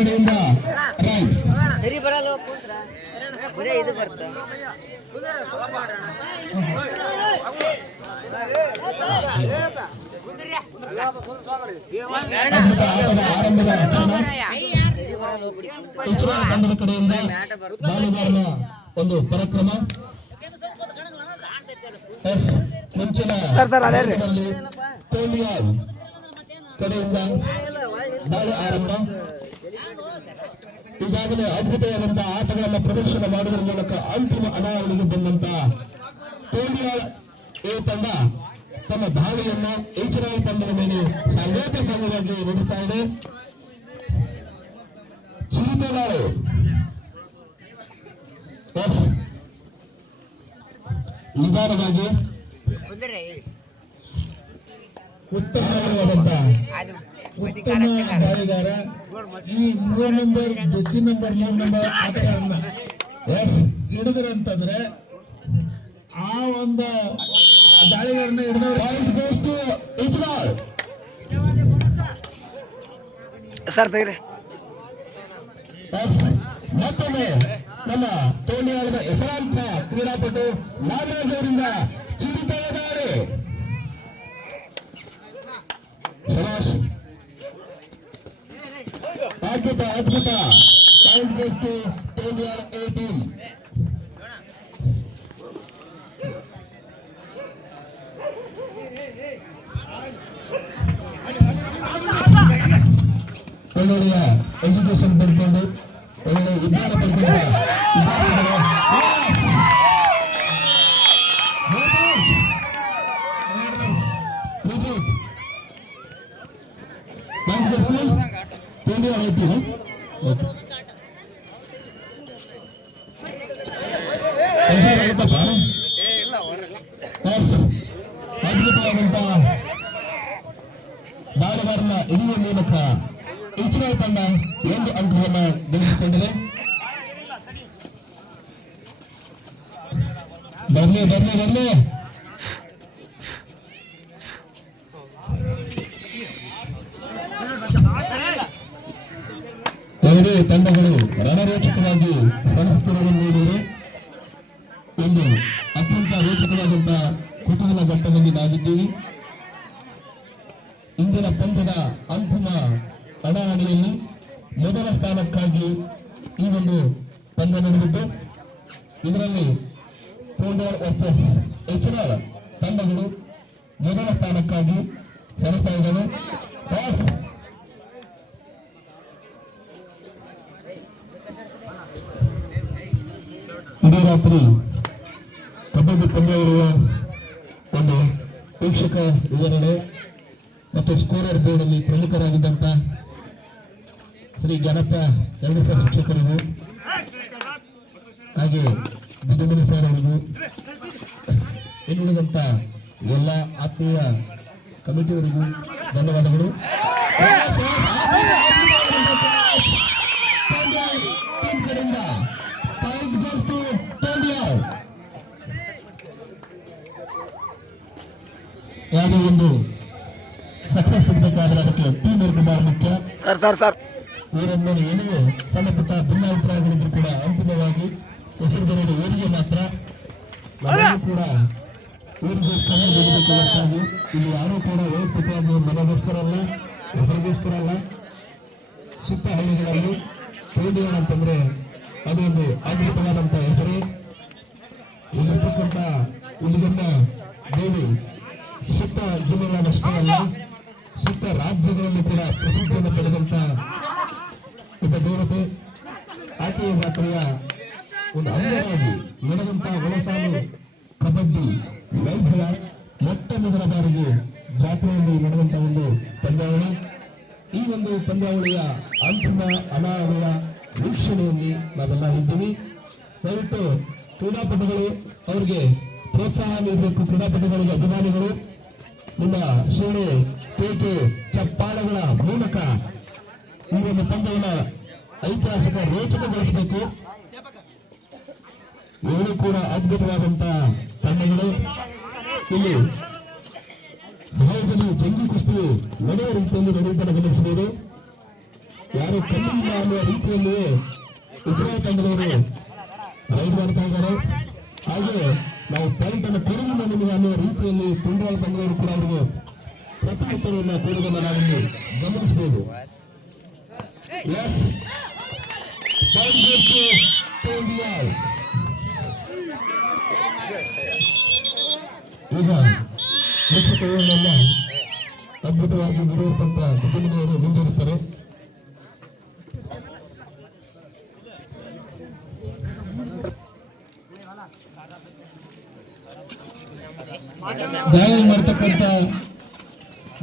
ಕಡೆಯಿಂದ ರೈಟ್ ಸರಿ ಬರಲ್ಲ ಬರೇ ಇದು ಬರ್ತ ಆರಂಭದ ತಂಡದ ಕಡೆಯಿಂದ ದಾಳಿಗಾರನ ಒಂದು ಪರಾಕ್ರಮ ಮುಂಚಿನ ತೋಲಿಯಾ ಕಡೆಯಿಂದ ದಾಳಿ ಆರಂಭ. ಈಗಾಗಲೇ ಅದ್ಭುತವಾದಂತಹ ಆಟಗಳನ್ನು ಪ್ರದರ್ಶನ ಮಾಡುವುದರ ಮೂಲಕ ಅಂತಿಮ ಅನಾವರಣೆಗೆ ಬಂದಂತ ತೋಲಿಯಾ ಎ ತಂಡ ತಮ್ಮ ದಾಳಿಯನ್ನ ಎಚ್ರಾಯಿ ತಂಡದ ಮೇಲೆ ಸಾಂಗವಾಗಿ ನಡೆಸ್ತಾ ಇದೆ. ಚಿರಿತದಾಳು ನಿಧಾನವಾಗಿ ಉತ್ತಮವಾದಂತ ಉತ್ತಮ ದಾಳಿಗಾರ ಈ 3 ನಂಬರ್ ಜೆಸ್ಸಿ ನಂಬರ್ 3 ನಂಬರ್ ಆಟಗಾರನ್ನ ಹಿಡಿದ್ರು ಅಂತಂದ್ರೆ ಆ ಒಂದು ದಾಳಿಗಾರನ್ನ ಹಿಡಿದವರು ಸರ್ ತೆಗ್ರಿ. ಮತ್ತೊಮ್ಮೆ ನಮ್ಮ ತೋಣಿಯಾಳದ ಹೆಸರಾಂತ ಕ್ರೀಡಾಪಟು ನಾಗರಾಜ್ ಅವರಿಂದ ಚಿರಿತದ ದಾಳಿ. ಅದ್ಭುತ ಅದ್ಭುತ ಪಾಯಿಂಟ್ ಗೋಸ್ ಟು ತೋಣಿಯಾಳ ಎ ಟೀಮ್. ಒಳ್ಳೆಯ ಎಜುಕೇಶನ್ ಪಡ್ಕೊಂಡು ಒಳ್ಳೆಯ ವಿಜ್ಞಾನ ಪಡ್ಕೊಂಡ ಅದ್ಭುತವಾದಂತ ದಾಳಿಗಾರನ ಹಿಡಿಯುವ ಮೂಲಕ ಎಚ್ರಾಯಿ ತಂಡ 1 ಅಂಕವನ್ನು ಗಳಿಸಿಕೊಂಡಿದೆ. ಬರ್ಲಿ ಬರ್ಲಿ ಬರ್ಲಿ ಎರಡೂ ತಂಡಗಳು ರಣರೋಚಕವಾಗಿ ಸಂಸ್ಕೃತಿಯನ್ನು ನೀಡಿದರೆ ಒಂದು ಅತ್ಯಂತ ರೋಚಕವಾದಂತಹ ಕುತೂಹಲ ಘಟ್ಟದಲ್ಲಿ ನಾವಿದ್ದೀವಿ. ಇಂದಿನ ಪಂದ್ಯದ ಅಂತಿಮ ಹಣಾಹಣಿಯಲ್ಲಿ ಮೊದಲ ಸ್ಥಾನಕ್ಕಾಗಿ ಈ ಒಂದು ಪಂದ್ಯ ನಡೆದಿದ್ದು ಇದರಲ್ಲಿ ತೋಂಡಾರ್ ವರ್ಸಸ್ ಎಚ್ರಾಳ ತಂಡಗಳು ಮೊದಲ ಸ್ಥಾನಕ್ಕಾಗಿ ಸೆಣಸ್ತಾ ಇದ್ದಾವೆ. ಇದೇ ರಾತ್ರಿ ಕಬಡ್ಡಿ ಪಂದ್ಯ ಇರುವ ಒಂದು ವೀಕ್ಷಕ ವಿವರಣೆ ಮತ್ತು ಸ್ಕೋರರ್ ಬೋರ್ಡ್ ಅಲ್ಲಿ ಪ್ರಮುಖರಾಗಿದ್ದಂತ ಶ್ರೀ ಜ್ಞಾನಪ್ಪ ಎರಡು ಸರ್ ಶಿಕ್ಷಕರಿಗೂ ಹಾಗೆ ಬಿಡುಮನಿ ಸರ್ ಅವರಿಗೂ ಇನ್ನುಳಿದಂತ ಎಲ್ಲ ಆತ್ಮೀಯ ಕಮಿಟಿಯವರಿಗೂ ಧನ್ಯವಾದಗಳು. ಯಾವುದೇ ಒಂದು ಸಕ್ಸಸ್ ಸಿಗಬೇಕಾದ್ರೆ ಅದಕ್ಕೆ ಟೀಮ್ ವರ್ಕ್ ಬಹಳ ಮುಖ್ಯ. ಇವರನ್ನು ಏನೇ ಸಣ್ಣ ಪುಟ್ಟ ಭಿನ್ನಾಭಿಪ್ರಾಯಗಳಿದ್ರು ಕೂಡ ಅಂತಿಮವಾಗಿ ಹೆಸರು ಜನರು ಊರಿಗೆ ಮಾತ್ರ ಕೂಡ ಊರಿಗೋಸ್ಕರ ಗೆಲ್ಲಬೇಕು ಹೊರತಾಗಿ ಇಲ್ಲಿ ಯಾರೂ ಕೂಡ ವೈಯಕ್ತಿಕವಾಗಿ ಮನೆಗೋಸ್ಕರ ಅಲ್ಲ, ಹೆಸರಿಗೋಸ್ಕರ ಅಲ್ಲ. ಸುತ್ತ ಹಳ್ಳಿಗಳಲ್ಲಿ ತೋಡಿಯೋಣ ಅಂತಂದ್ರೆ ಅದು ಒಂದು ಅದ್ಭುತವಾದಂತ ಹೆಸರೇ. ಇಲ್ಲಿರ್ತಕ್ಕಂಥ ಹುಲಿಗಮ್ಮ ದೇವಿ ಸುತ್ತ ಜಿಲ್ಲೆಗಳಷ್ಟೇ ಅಲ್ಲ, ಸುತ್ತ ರಾಜ್ಯಗಳಲ್ಲಿ ಕೂಡ ಪ್ರಸಿದ್ಧಿಯನ್ನು ಪಡೆದಂತ ಒಬ್ಬ ದೇವತೆ. ಆಕೆಯ ಜಾತ್ರೆಯ ಒಂದು ಅಂಗವಾಗಿ ನಡೆದಂತ ಒಳಸಾಲು ಕಬಡ್ಡಿ ವೈಭವ ಮೊಟ್ಟ ಮೊದಲ ಬಾರಿಗೆ ಜಾತ್ರೆಯಲ್ಲಿ ನಡೆದಂತ ಒಂದು ಪಂದ್ಯಾವಳಿ. ಈ ಒಂದು ಪಂದ್ಯಾವಳಿಯ ಅಂತಿಮ ಅನಾವರಣೆಯ ವೀಕ್ಷಣೆಯಲ್ಲಿ ನಾವೆಲ್ಲ ಇದ್ದೀವಿ. ದಯವಿಟ್ಟು ಕ್ರೀಡಾಪಟುಗಳು ಅವರಿಗೆ ಪ್ರೋತ್ಸಾಹ ನೀಡಬೇಕು. ಕ್ರೀಡಾಪಟುಗಳಿಗೆ ಅಭಿಮಾನಿಗಳು ನಿಮ್ಮ ಶ್ರೇಣಿ ಕೇಕೆ ಚಪ್ಪಾಳೆಗಳ ಮೂಲಕ ಈ ಒಂದು ಪಂದ್ಯವನ್ನು ಐತಿಹಾಸಿಕ ರೋಚಕಗೊಳಿಸಬೇಕು. ಇವರು ಕೂಡ ಅದ್ಭುತವಾದಂತಹ ತಂಡಗಳು. ಇಲ್ಲಿ ಬಾಹುಬಲಿ ಜಂಗಿ ಕುಸ್ತಿ ನಡೆಯುವ ರೀತಿಯಲ್ಲಿ ನಡೆಯುವುದನ್ನು ಗಮನಿಸಬಹುದು. ಯಾರು ಕಮ್ಮಿ ಇಲ್ಲ ಅನ್ನುವ ರೀತಿಯಲ್ಲಿ ಉಚಿತ ತಂಡದವರು ರೈಡ್ ಮಾಡ್ತಾ ಇದ್ದಾರೆ. ಹಾಗೆ ನಾವು ಪಾಯಿಂಟ್ ಅನ್ನು ಕೊಡುವುದಿಲ್ಲ ನಿಮಗೆ ಅನ್ನುವ ರೀತಿಯಲ್ಲಿ ತುಂಡಾಳ ತಂಡದವರು ಕೂಡ ಅವರಿಗೆ ಪ್ರತಿ ಉತ್ತರವನ್ನು ಕೊಡುವುದನ್ನು ನಾವಿಲ್ಲಿ ಗಮನಿಸಬಹುದು. ಈಗ ವೀಕ್ಷಕರನ್ನೆಲ್ಲ ಅದ್ಭುತವಾಗಿ ನಿರ್ವಹಿಸಿದಂತ ಸುಬ್ರಹ್ಮಣ್ಯವರು ಮುಂದುವರಿಸ್ತಾರೆ. ದಾಳಿ ಮಾಡ್ತಕ್ಕಂಥ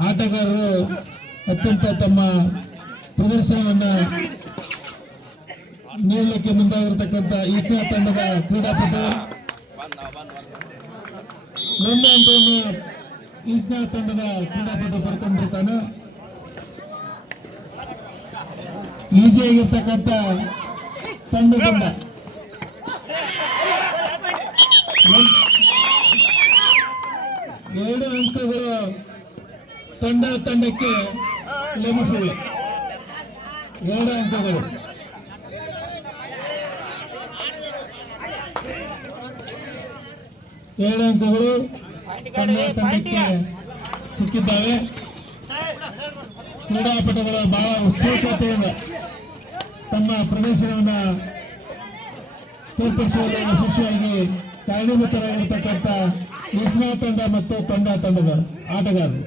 ಆಟಗಾರರು ಅತ್ಯಂತ ತಮ್ಮ ಪ್ರದರ್ಶನವನ್ನ ನೀಡಲಿಕ್ಕೆ ಮುಂದಾಗಿರತಕ್ಕಂಥ ಈಸ್ನಾ ತಂಡದ ಕ್ರೀಡಾಪಟು ಒಂದು ಅಂಕವನ್ನು ಈಸ್ನಾ ತಂಡದ ಕ್ರೀಡಾಪಟು ಪಡ್ಕೊಂಡಿರ್ತಾನೆ. ಈಜಿಯಾಗಿರ್ತಕ್ಕಂಥ ತಂಡದಿಂದ 2 ಅಂಕಗಳು ತಂಡಕ್ಕೆ ಲಭಿಸಿವೆ. 2 ಅಂಕಗಳು ತಂಡಕ್ಕೆ ಸಿಕ್ಕಿದ್ದಾವೆ. ಕ್ರೀಡಾಪಟುಗಳು ಬಹಳ ಉತ್ಸುಕತೆಯಿಂದ ತಮ್ಮ ಪ್ರದರ್ಶನವನ್ನು ತೋರ್ಪಡಿಸುವಲ್ಲಿ ಯಶಸ್ವಿಯಾಗಿ ಕಾರಣೀಭೂತರಾಗಿರ್ತಕ್ಕಂಥ ಈಸ್ನಾ ತಂಡ ಮತ್ತು ತಂಡದ ಆಟಗಾರರು.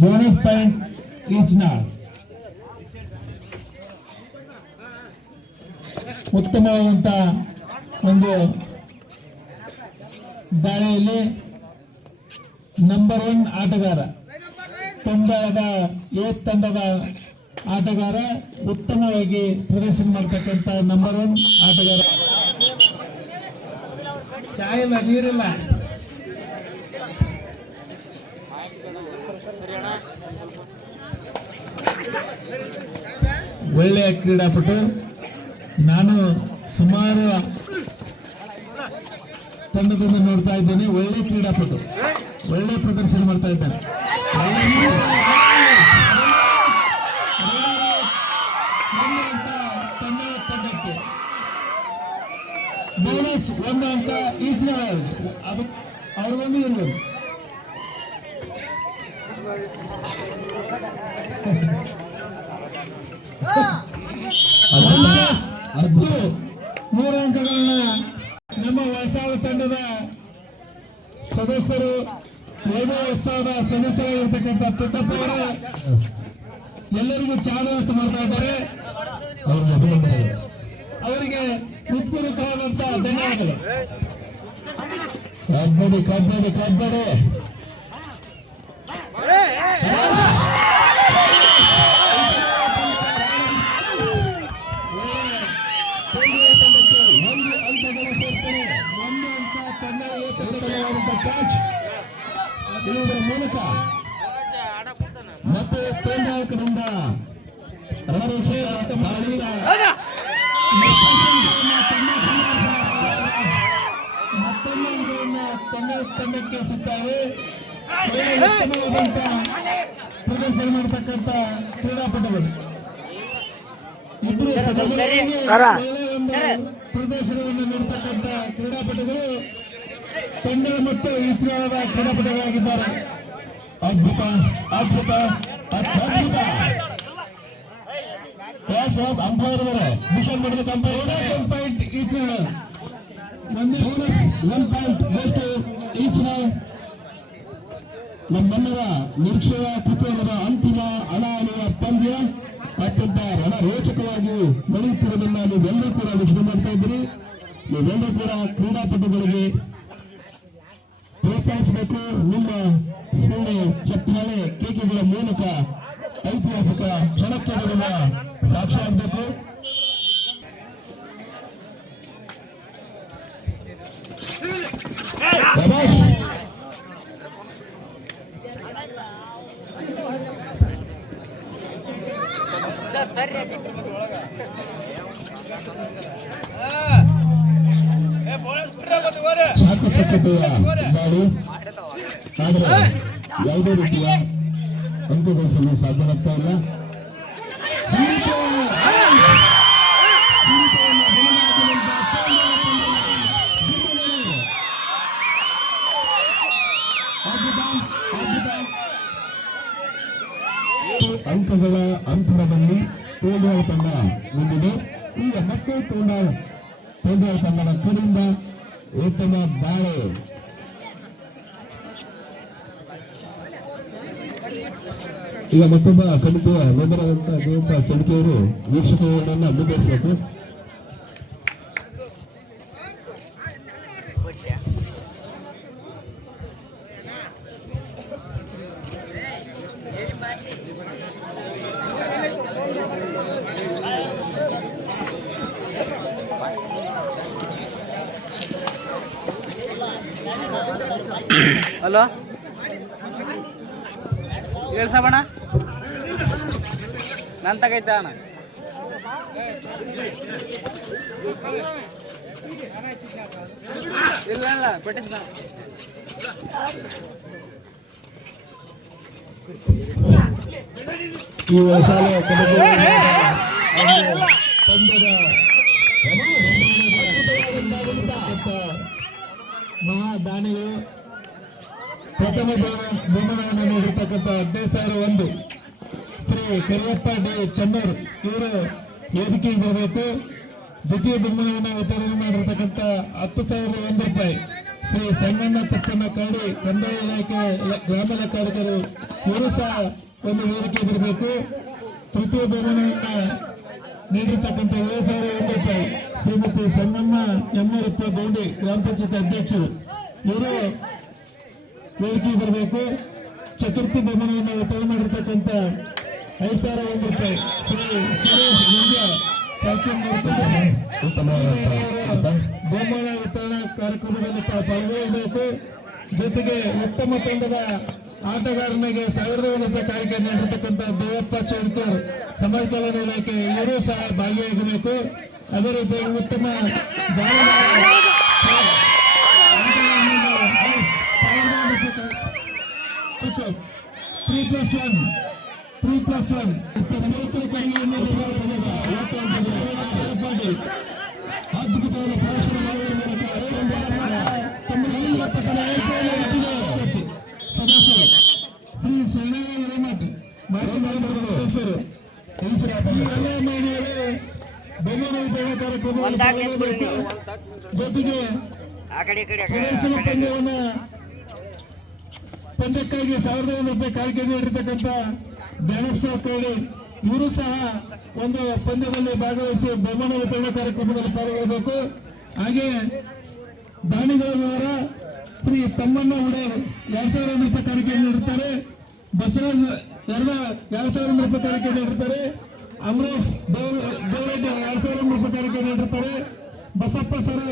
Bonus point ಈಸ್ನಾ. ಉತ್ತಮವಾದಂತ ಒಂದು ದಾಳಿಯಲ್ಲಿ ನಂಬರ್ 1 ಆಟಗಾರ ತಂಡದ ಆಟಗಾರ ಉತ್ತಮವಾಗಿ ಪ್ರದರ್ಶನ ಮಾಡತಕ್ಕಂಥ ನಂಬರ್ 1 ಆಟಗಾರ. ಚಾಯ್ ಇಲ್ಲ, ನೀರಿಲ್ಲ. ಒಳ್ಳೆಯ ಕ್ರೀಡಾಪಟು. ನಾನು ಸುಮಾರು ತಂಡದಿಂದ ನೋಡ್ತಾ ಇದ್ದೇನೆ. ಒಳ್ಳೆ ಕ್ರೀಡಾಪಟು, ಒಳ್ಳೆ ಪ್ರದರ್ಶನ ಮಾಡ್ತಾ ಇದ್ದಾನೆ. ತಂಡಕ್ಕೆ ಬೋನಸ್ 1 ಅಂಕ ಈಸ್ನಾ ಅದು ಅವ್ರಿಗೊಂದು ಇರ್ಬೋದು. ಅದು 3 ಅಂಕಗಳನ್ನ ನಮ್ಮ ವಯಸ್ಸಾದ ತಂಡದ ಸದಸ್ಯರು ವೈಭವೋತ್ಸವದ ಸದಸ್ಯರಾಗಿರ್ತಕ್ಕಂಥ ತುತ್ತಪ್ಪ ಅವರು ಎಲ್ಲರಿಗೂ ಚಾ ವ್ಯವಸ್ಥೆ ಮಾಡ್ತಾ ಇದ್ದಾರೆ. ಅವರಿಗೆ ಹೃತ್ಪೂರ್ವಕವಾದಂತ ಧನ್ಯವಾದಗಳು. ಕಬ್ಬಡಿ ಇರುವುದರ ಮೂಲಕ ಮತ್ತೆ ತಂಡದಿಂದ ರಣರೇಖೆ ಮತ್ತೊಂದು ಅಂಕವನ್ನು ತಂಡಕ್ಕೆ ಸಿಗ್ತಾರೆ. ಉತ್ತಮವಾದಂತ ಪ್ರದರ್ಶನ ಮಾಡತಕ್ಕಂಥ ಕ್ರೀಡಾಪಟುಗಳು ಇಬ್ಬರು ಪ್ರದರ್ಶನವನ್ನು ನೀಡತಕ್ಕಂಥ ಕ್ರೀಡಾಪಟುಗಳು ತಂಡ ಮತ್ತು ಈಸ್ನಾದ ಕ್ರೀಡಾಪಟುಗಳಾಗಿದ್ದಾರೆ. ಅದ್ಭುತ ಅದ್ಭುತ ಅತ್ಯದ್ಭುತ. ಅಂಪೈರ್ ಮಿಷನ್ ಮಾಡಿದ ಪಾಯಿಂಟ್ ಈಸ್ನಾ. 1 ಪಾಯಿಂಟ್ ಎಷ್ಟು ಈಸ್ನಾ. ನಮ್ಮೆಲ್ಲರ ನಿರೀಕ್ಷೆಯ ಕುತೂಹಲದ ಅಂತಿಮ ಹಣಾಹಣಿಯ ಪಂದ್ಯ ಅತ್ಯಂತ ರಣರೋಚಕವಾಗಿ ನಡೆಯುತ್ತಿರುವುದನ್ನು ನೀವೆಲ್ಲರೂ ಕೂಡ ವೀಕ್ಷಣೆ ಮಾಡ್ತಾ ಇದ್ದೀರಿ. ನೀವೆಲ್ಲರೂ ಕೂಡ ಕ್ರೀಡಾಪಟುಗಳಿಗೆ ಪ್ರೋತ್ಸಾಹಿಸಬೇಕು. ನಿಮ್ಮ ಸೇನೆ ಚಪ್ಪಾಳೆ ಕೇಕೆಗಳ ಮೂಲಕ ಐತಿಹಾಸಿಕ ಕ್ಷಣಕ್ಕೆ ನಿಮ್ಮ ಸಾಕ್ಷಿ ಆಗಬೇಕು. ಸರ್ ಚಾಕಚಕ್ಯತೆಯ ದಾಳಿ, ಆದರೆ ಯಾವುದೇ ರೀತಿಯ ಅಂಕ ಗಳಿಸಲು ಸಾಧ್ಯವಾಗ್ತಾ ಇಲ್ಲ. ಅಂಕಗಳ ಅಂತರದಲ್ಲಿ ತೋಂಡಾಳ ತಂಡ ಮುಂದಿದೆ. ಈಗ ಮತ್ತೆ ತೋಂಡಾಳ ತಂಡದ ಕಡೆಯಿಂದ ಉತ್ತಮ ದಾಳಿ. ಈಗ ಮತ್ತೊಬ್ಬ ಕಮಿಟಿಯ ಮೆಂಬರಾದಂತಹ ದೇವಪ್ಪ ಚಳಿಕೆಯವರು ವೀಕ್ಷಕರನ್ನ ಮುಂದುವರಿಸಬೇಕು. ಹಲೋ ಹೇಳಿ ಸಾಬಣ್ಣ, ನಾನು ತಗೈತ ಅಣ್ಣ. ಇಲ್ಲ ಇಲ್ಲ ಕೊಟ್ಟಿದ್ದ. ಈ ಶಾಲೆಯ ತಂಡದ ಮಹಾದಾನಿಗಳು ಪ್ರಥಮ ಬಹುಮಾನವನ್ನು ನೀಡಿರ್ತಕ್ಕಂಥ 15,001 ಶ್ರೀ ಕರಿಯಪ್ಪ ಡಿ ಚನ್ನೂರ್ ಇವರು ವೇದಿಕೆಗೆ ಬರಬೇಕು. ದ್ವಿತೀಯ ಬಹುಮಾನವನ್ನು ವಿತರಣೆ ಮಾಡಿರ್ತಕ್ಕಂಥ 10,001 ರೂಪಾಯಿ ಶ್ರೀ ಸಂಗಣ್ಣ ತಪ್ಪಣ್ಣ ಕರಡಿ ಕಂದಾಯ ಇಲಾಖೆ ಗ್ರಾಮ ಲೆಕ್ಕಾಧಿಕಾರಿ ಇವರು ಸಹ ಒಂದು ವೇದಿಕೆ ಬರಬೇಕು. ತೃತೀಯ ಬಹುಮಾನವನ್ನು ನೀಡಿರ್ತಕ್ಕಂಥ 7,001 ರೂಪಾಯಿ ಶ್ರೀಮತಿ ಸಂಗಮ್ಮ ಎಮ್ಮರಪ್ಪ ಗೌಂಡಿ ಗ್ರಾಮ ಪಂಚಾಯತ್ ಅಧ್ಯಕ್ಷರು ಇವರು ವೇದಿಕೆ ಬರಬೇಕು. ಚತುರ್ಥಿ ಬಹುಮಾನವನ್ನು ವಿತರಣೆ ಮಾಡಿರ್ತಕ್ಕಂಥ 5,001 ರೂಪಾಯಿ ಶ್ರೀ ಸುರೇಶ್ ಮಂಡ್ಯ ಬಹುಮಾನ ವಿತರಣಾ ಕಾರ್ಯಕ್ರಮದಲ್ಲಿ ಪಾಲ್ಗೊಳ್ಳಬೇಕು. ಜೊತೆಗೆ ಉತ್ತಮ ತಂಡದ ಆಟಗಾರನಿಗೆ 1,001 ರೂಪಾಯಿ ಕಾಣಿಕೆ ನೀಡಿರ್ತಕ್ಕಂಥ ದೇವಪ್ಪ ಚೌಡ್ಕರ್ ಸಮಾಜ ಕಲ್ಯಾಣ ಇಲಾಖೆ ಇವರು ಸಹ ಭಾಗಿಯಾಗಬೇಕು. ಅದೇ ರೀತಿ ಉತ್ತಮ ಅದ್ಭುತವಾದ ಪ್ರದರ್ಶನ ಮಾಡುವ ಮೂಲಕ ಸದಸ್ಯರು ಶ್ರೀ ಶರಣಯ್ಯ ಹಿರೇಮಠ್ ಸದಸ್ಯರು ಎಲ್ಲ ಮಹಿಳೆಯರು ಬೆಂಗಳೂರು ಕಾರ್ಯಕ್ರಮ ಜೊತೆಗೆ ಪ್ರದರ್ಶನ ಪಂದ್ಯವನ್ನು ಪಂದ್ಯಕ್ಕಾಗಿ 1,001 ರೂಪಾಯಿ ಕಾಣಿಕೆ ನೀಡಿರ್ತಕ್ಕಂಥ ಜ್ಞಾನೋತ್ಸವ ಕೈಲಿ ಇವರು ಸಹ ಒಂದು ಪಂದ್ಯದಲ್ಲಿ ಭಾಗವಹಿಸಿ ಬಹುಮಾನ ವಿತರಣಾ ಕಾರ್ಯಕ್ರಮದಲ್ಲಿ ಪಾಲ್ಗೊಳ್ಳಬೇಕು. ಹಾಗೆ ದಾನಿಗಳ ವಿವರ ಶ್ರೀ ತಮ್ಮಣ್ಣ ಉಡೇರ್ 2,001 ರೂಪಾಯಿ ಕಾಣಿಕೆ ನೀಡುತ್ತಾರೆ. ಬಸವರಾಜ್ 2,001 ರೂಪಾಯಿ ಕಾಣಿಕೆ ನೀಡುತ್ತಾರೆ. ಅಮರೇಶ್ ದೇವರೆಡ್ಡಿ 2,001 ರೂಪಾಯಿ ಕಾಣಿಕೆ ನೀಡುತ್ತಾರೆ. ಬಸಪ್ಪ ಸರ್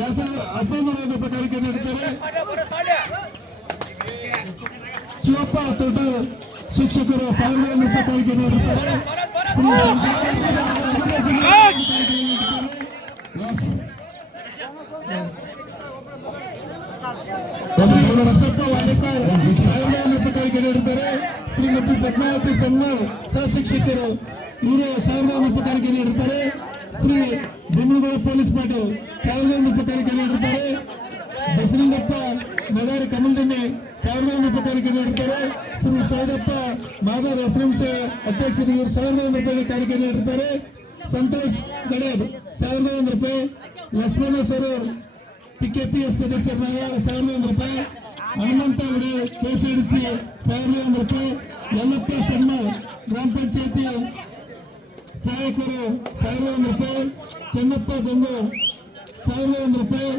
1,500 ರೂಪಾಯಿ ಕಾಣಿಕೆ ನೀಡುತ್ತಾರೆ. ಶಿವಪ್ಪ ತೋಟಲ್ ಶಿಕ್ಷಕರು 1,001 ರೂಪಾಯಿ ಕಾಣಿಕೆ ನೀಡುತ್ತಾರೆ. ಬಸಪ್ಪ ವಾಡೇಕರ್ 1,001 ರೂಪಾಯಿ ಕಾಣಿಕೆ ನೀಡುತ್ತಾರೆ. ಶ್ರೀಮತಿ ಪದ್ಮಾವತಿ ಸನ್ಮಾನ್ ಸಹ ಶಿಕ್ಷಕರು ಇವರು 1,001 ರೂಪಾಯಿ ಕಾಣಿಕೆ ನೀಡುತ್ತಾರೆ. ಶ್ರೀ ಬೆಂಗಳೂರು ಪೊಲೀಸ್ ಪಾಟೀಲ್ 1,001 ರೂಪಾಯಿ ಕಾಣಿಕೆ ನೀಡುತ್ತಾರೆ. ಬಸಲಿಂಗಪ್ಪ ನಗರ ಕಮಲ್ದಣ್ಣೆ 1,001 ರೂಪಾಯಿ ಕಾಣಿಕೆ ನೀಡುತ್ತಾರೆ. ಶ್ರೀ ಸೈದಪ್ಪ ಮಾಧವ್ ಎಸ್ಎಂಸ ಅಧ್ಯಕ್ಷರು ಇವರು 1,001 ರೂಪಾಯಿ ಕಾಣಿಕೆ ನೀಡುತ್ತಾರೆ. ಸಂತೋಷ್ ಗಡೇಬ್ 1,001 ರೂಪಾಯಿ. ಲಕ್ಷ್ಮಣ ಸ್ವರೂರ್ PKPS ಸದಸ್ಯರ 1,001 ರೂಪಾಯಿ. ಹನುಮಂತ ಅವಡಿ KCDC 1,001 ರೂಪಾಯಿ. ಯಲ್ಲಪ್ಪ ಸಣ್ಣ ಗ್ರಾಮ ಪಂಚಾಯತಿ ಸಹಾಯಕರು 1,001 ರೂಪಾಯಿ. ಚೆನ್ನಪ್ಪ ಗಂಗು 1,001 ರೂಪಾಯಿ.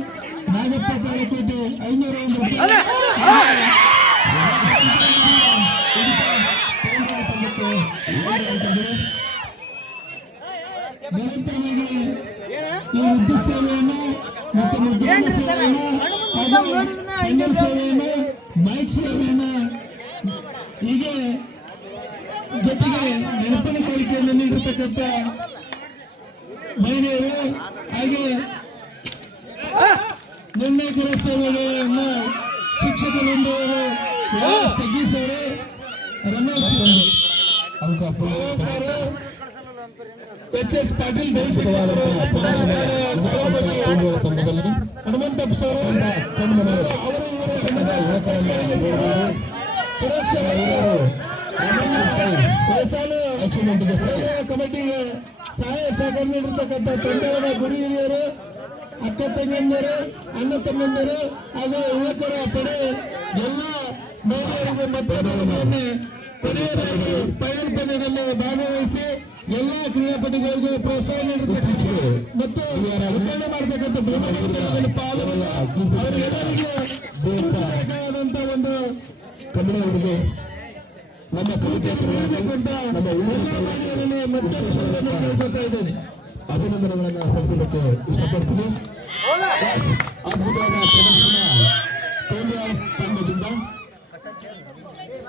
ನಾಗಪ್ಪ ತಾಳಕೋಟೆ 501 ರೂಪಾಯಿ. ನಿರಂತರವಾಗಿ ಈ ವಿದ್ಯುತ್ ಸೇವೆಯನ್ನು ಮತ್ತು ಮುದ್ರಣ ಸೇವೆಯನ್ನು ಹಾಗೂ ಪೆಂಡಲ್ ಸೇವೆಯನ್ನು ಮೈಕ್ ಸೇವೆಯನ್ನು ಹೀಗೆ ಜೊತೆಗೆ ನೆನಪಿನ ಕಾಣಿಕೆಯನ್ನು ನೀಡಿರ್ತಕ್ಕಂಥ ಮಹಿಳೆಯರು ಹಾಗೆ ನಿರ್ಣಾಯಕರ ಸೇವೆಯನ್ನು ಶಿಕ್ಷಕರೊಂದಿಗೆ ತಗ್ಗಿಸೋರು ರಮೇಶ್ ಅಂಕ ಎಚ್ ಎಸ್ ಪಾಟೀಲ್ ತಂಡದಲ್ಲಿ ಹನುಮಂತಪ್ಪ ಸರ್ ಅಚೀವ್ಮೆಂಟ್ಗೆ ಕಮಿಟಿಗೆ ಸಹಾಯ ಸಹಕಾರ ನೀಡಿರ್ತಕ್ಕಂಥ ತಂಡದ ಗುರು ಹಿರಿಯರು, ಅಕ್ಕ ತಂಗಂದಿರು, ಅಣ್ಣ ತಮ್ಮಂದಿರು ಹಾಗೂ ಯುವಕರ ಪಡೆ ಎಲ್ಲ ಮಹಿಳೆಯರಿಗೆ ಮತ್ತು ಕೊನೆಯದಾಗಿ ಫೈನಲ್ ಪಂದ್ಯದಲ್ಲಿ ಭಾಗವಹಿಸಿ ಎಲ್ಲ ಕ್ರೀಡಾಪಟುಗಳಿಗೆ ಪ್ರೋತ್ಸಾಹ ನೀಡುತ್ತಿದ್ದಾರೆ ಮತ್ತು ವಿತರಣೆ ಮಾಡತಕ್ಕಂಥ ಬಹುಮಾನದಲ್ಲಿ ಪಾಲ್ಗೊಳ್ಳ ಅವರೆಲ್ಲರಿಗೆ ಬೇಕಾದಂತ ಒಂದು ಕನ್ನಡ ಹುಡುಗಿ ನಮ್ಮ ಕವಿತೆ ನಮ್ಮ ಎಲ್ಲ ಮತ್ತೆ ವಿಷಯವನ್ನು ಕೇಳ್ಕೊತಾ ಇದ್ದೇನೆ. ಅಭಿನಂದನೆಗಳನ್ನು ಸಲ್ಲಿಸಲಿಕ್ಕೆ ಇಷ್ಟಪಡ್ತೀನಿ. ಅದ್ಭುತವಾದ ಪ್ರದರ್ಶನ ತೋಲಿಯಾ ತಂಡದಿಂದ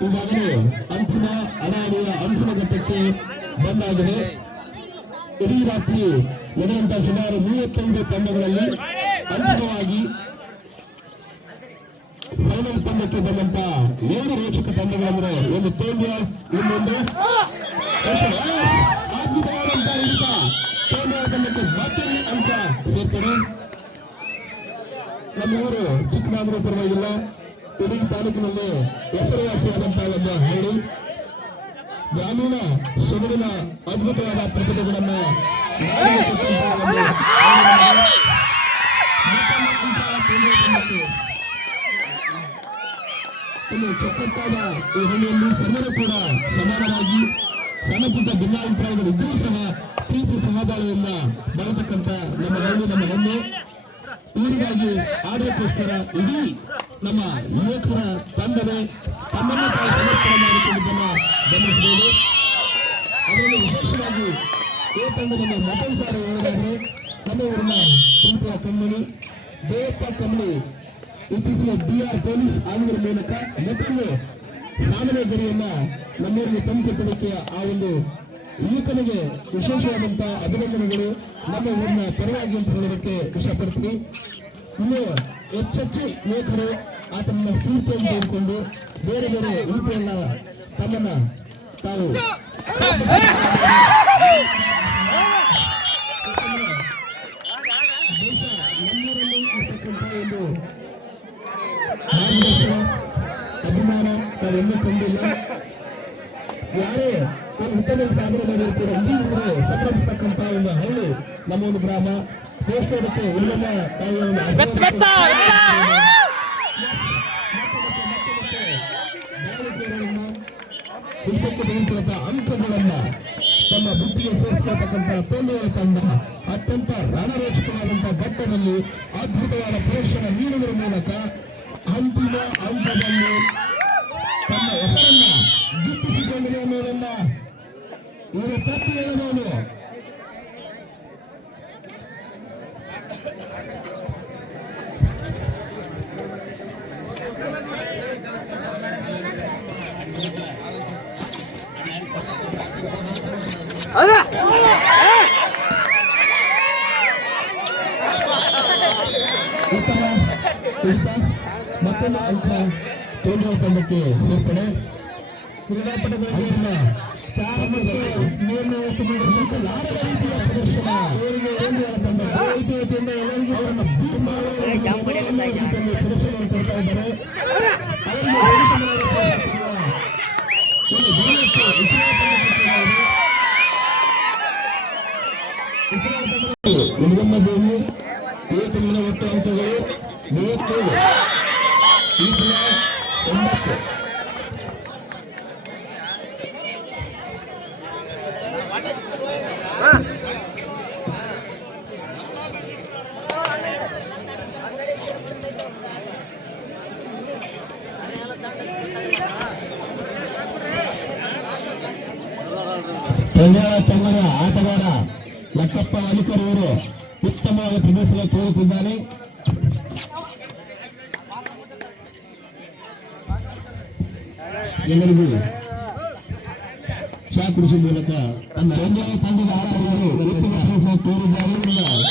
ಈಗಾಗಲೇ ಅಂತಿಮ ಹಣಾಹಣಿಯ ಅಂತಿಮ ಘಟ್ಟಕ್ಕೆ ಬಂದಾಗಿದೆ. ಇಡೀ ರಾತ್ರಿ ನಡೆದಂತಹ ಸುಮಾರು 35 ತಂಡಗಳಲ್ಲಿ ಅಂತಿಮವಾಗಿ ಫೈನಲ್ ಪಂದ್ಯಕ್ಕೆ ಬಂದಂತ 2 ರೋಚಕ ತಂಡಗಳಂದ್ರೆ ಒಂದು ತೋಲಿಯಾ, ಇನ್ನೊಂದು ಅದ್ಭುತವಾದಂತಹ ಹಿಡಿತ ತೋಲಿಯಾ ತಂಡಕ್ಕೆ ಮತ್ತೊಂದು ಅಂಕ ಸೇರ್ಪಡೆ. ನಮ್ಮ ಊರು ಚಿಕ್ಕನಾದರೂ ಪರವಾಗಿಲ್ಲ, ಇಡೀ ತಾಲೂಕಿನಲ್ಲಿ ಹೆಸರುವಾಸಿಯಾದಂತಹ ಒಂದು ಹಳ್ಳಿ. ಗ್ರಾಮೀಣ ಸೊಗಡಿನ ಅದ್ಭುತವಾದ ಪ್ರತಿಭೆಗಳನ್ನು ಇನ್ನು ಚೊಕ್ಕಟ್ಟಾದ ಈ ಹಳ್ಳಿಯಲ್ಲಿ ಸರ್ವರು ಕೂಡ ಸಮಾನವಾಗಿ ಸಣ್ಣ ಪುಟ್ಟ ಭಿನ್ನಾಭಿಪ್ರಾಯಗಳು ಇದ್ರೂ ಸಹ ಪ್ರೀತಿ ಸಹಬಾಳ್ವೆಯಿಂದ ಬರತಕ್ಕಂಥ ನಮ್ಮ ಹಳ್ಳಿ ನಮ್ಮ ಹೆಮ್ಮೆ. ಊರಿಗಾಗಿ ಆಡೋಕ್ಕೋಸ್ಕರ ಇಡೀ ನಮ್ಮ ಯುವಕರ ತಂಡವೇ ತಮ್ಮನ್ನು ತಾವು ಸಮರ್ಪಣೆ ಮಾಡಿಕೊಂಡಿದ್ದನ್ನು ಗಮನಿಸಬಹುದು. ಅದರಲ್ಲಿ ವಿಶೇಷವಾಗಿ ಈ ತಂಡದಲ್ಲಿ ಮಟನ್ ಸಾರು ಹೇಳೋದಾದ್ರೆ ನಮ್ಮ ಊರಿನ ಪ್ರೀತಿಯ ಕಮ್ಮನಿ ದೇವಪ್ಪ ಕಮ್ಮನಿ ಇತ್ತೀಚೆಗೆ BR ಪೊಲೀಸ್ ಆಗುವುದರ ಮೂಲಕ ಮತ್ತೊಂದು ಸಾಧನೆ ಗರಿಯನ್ನ ನಮ್ಮೂರಿಗೆ ತಂದುಕೊಟ್ಟದಕ್ಕೆ ಆ ಒಂದು ಯುವಕನಿಗೆ ವಿಶೇಷವಾದಂತಹ ಅಭಿನಂದನೆಗಳು ನಮ್ಮ ಊರಿನ ಪರವಾಗಿ ಅಂತ ಹೇಳೋದಕ್ಕೆ ಇಷ್ಟಪಡ್ತೀನಿ. ಇನ್ನು ಹೆಚ್ಚೆಚ್ಚು ಯುವಕರು ಆತನ ಸ್ಫೂರ್ತಿಯನ್ನು ತೆಗೆದುಕೊಂಡು ಬೇರೆ ಬೇರೆ ರೀತಿಯನ್ನ ತಮ್ಮನ್ನ ತಾವು ದೇಶ ನಮ್ಮೂರಲ್ಲಿ ಇರ್ತಕ್ಕಂಥ ಒಂದು ಮಾರ್ಗದರ್ಶನ ಅಭಿಮಾನ ನಾವೆಲ್ಲೂ ಕಂಡಿಲ್ಲ. ಯಾರೇ ಒಂದು ಉತ್ತಮ ಸಾಧನೆ ಮಾಡಿರ್ತೀರೋ ಇಡೀ ಊರು ಸಂಭ್ರಮಿಸ್ತಕ್ಕಂಥ ಒಂದು ಹಳ್ಳಿ ನಮ್ಮ ಒಂದು ಗ್ರಾಮ. ದೇಶಕ್ಕೆ ಉಲ್ಲಮ ಅಂಕಗಳನ್ನ ತಮ್ಮ ಬುದ್ಧಿಗೆ ಸೇರಿಸಿಕೊಳ್ತಕ್ಕಂಥ ತೋಲಿಯಾ ತಂಡ ಅತ್ಯಂತ ರಣರೋಚಕವಾದಂತಹ ಘಟ್ಟದಲ್ಲಿ ಅದ್ಭುತವಾದ ಪ್ರದರ್ಶನ ನೀಡುವುದರ ಮೂಲಕ ಅಂತಿಮ ಹಂತದಲ್ಲಿ ತಮ್ಮ ಹೆಸರನ್ನ ಗಿಟ್ಟಿಸಿಕೊಂಡಿದೆ ಅನ್ನೋದನ್ನ ಇವರು ತಪ್ಪಿ ಹೇಳಬಹುದು. ಉತ್ತಮ ಹಿಡಿತ ಮತ್ತೊಂದು ಅಂಕ ತೋಲಿಯಾ ತಂಡಕ್ಕೆ ಸೇರ್ಪಡೆ. ಕ್ರೀಡಾಪಟುಗಳಿಗೆ ಚಹಾ ಮತ್ತು ನೀರಿನ ವ್ಯವಸ್ಥೆ ಮಾಡಿರಬೇಕು. ಯಾರ ರೀತಿಯ ಪ್ರದರ್ಶನ ಅವರಿಗೆ ಒಂದು ತಂಡ ವತಿಯಿಂದ ಎಲ್ಲರಿಗೂ ಅವರನ್ನು ಬೀಟ್ ಮಾಡಿ ಪ್ರದರ್ಶನವನ್ನು ಕೊಡ್ತಾ ಇದ್ದಾರೆ. ಉಳಿದಮ್ಮ ದೇವಿ ಈ ತಿಂಗಳ ಒಟ್ಟು ಅಂಕಗಳು 37, ಈ ಸಲ 9. ತಂಡದ ಆಟಗಾರ ಲಕ್ಕಪ್ಪ ವಾಲಿಕರ್ ಅವರು ಉತ್ತಮವಾದ ಪ್ರದರ್ಶನ ತೋರುತ್ತಿದ್ದಾರೆ. ಎಲ್ಲರಿಗೂ ಚಾ ಕುಡಿಸುವ ಮೂಲಕ ತಂಡದ ಆಟಗಾರರು ಉತ್ತಮ ಪ್ರದರ್ಶನ ತೋರಿದ್ದಾರೆ.